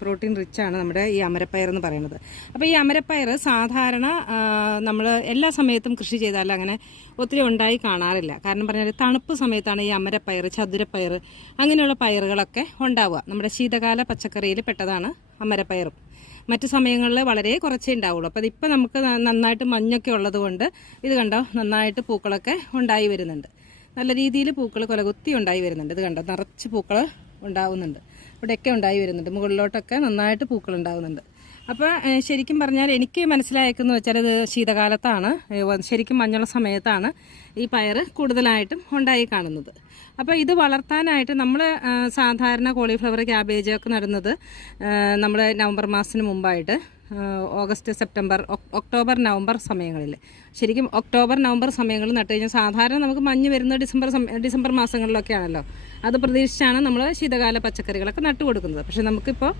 Protein റിച്ചാണ് നമ്മുടെ ഈ അമരപ്പയർ എന്ന് പറയുന്നത്. അപ്പോൾ ഈ അമരപ്പയർ സാധാരണ നമ്മൾ എല്ലാ സമയത്തും കൃഷി ചെയ്താൽ അങ്ങനെ ഒത്തിരി ഉണ്ടായി കാണാറില്ല. കാരണം പറഞ്ഞാൽ തണുപ്പ് സമയത്താണ് ഈ അമരപ്പയർ, ചതുരപ്പയർ അങ്ങനെയുള്ള പയറുകളൊക്കെ ഉണ്ടാവുക. നമ്മുടെ ശീതകാല പച്ചക്കറിയിൽ പെട്ടതാണ് അമരപ്പയറും. മറ്റു സമയങ്ങളിൽ വളരെ കുറച്ചേ ഉണ്ടാവുള്ളൂ. അപ്പോൾ അതിപ്പോൾ നമുക്ക് നന്നായിട്ട് മഞ്ഞൊക്കെ ഉള്ളത് കൊണ്ട് ഇത് കണ്ടോ, നന്നായിട്ട് പൂക്കളൊക്കെ ഉണ്ടായി വരുന്നുണ്ട്. നല്ല രീതിയിൽ പൂക്കൾ കൊലകുത്തി ഉണ്ടായി വരുന്നുണ്ട്. ഇത് കണ്ടോ, നിറച്ച് പൂക്കൾ ഉണ്ടാവുന്നുണ്ട്. ഇവിടെയൊക്കെ ഉണ്ടായി വരുന്നുണ്ട്. മുകളിലോട്ടൊക്കെ നന്നായിട്ട് പൂക്കൾ ഉണ്ടാവുന്നുണ്ട്. അപ്പോൾ ശരിക്കും പറഞ്ഞാൽ എനിക്ക് മനസ്സിലായെന്ന് വെച്ചാൽ ഇത് ശീതകാലത്താണ്, ശരിക്കും മഞ്ഞുള്ള സമയത്താണ് ഈ പയർ കൂടുതലായിട്ടും ഉണ്ടായി കാണുന്നത്. അപ്പോൾ ഇത് വളർത്താനായിട്ട് നമ്മൾ സാധാരണ കോളിഫ്ലവർ, ക്യാബേജ് ഒക്കെ നടുന്നത് നമ്മൾ നവംബർ മാസത്തിന് മുമ്പായിട്ട്, ഓഗസ്റ്റ്, സെപ്റ്റംബർ, ഒക്ടോബർ, നവംബർ സമയങ്ങളിൽ, ശരിക്കും ഒക്ടോബർ, നവംബർ സമയങ്ങളിൽ നട്ട് കഴിഞ്ഞാൽ സാധാരണ നമുക്ക് മഞ്ഞ് വരുന്നത് ഡിസംബർ മാസങ്ങളിലൊക്കെയാണല്ലോ. അത് പ്രതീക്ഷിച്ചാണ് നമ്മൾ ശീതകാല പച്ചക്കറികളൊക്കെ നട്ടു കൊടുക്കുന്നത്. പക്ഷെ നമുക്കിപ്പോൾ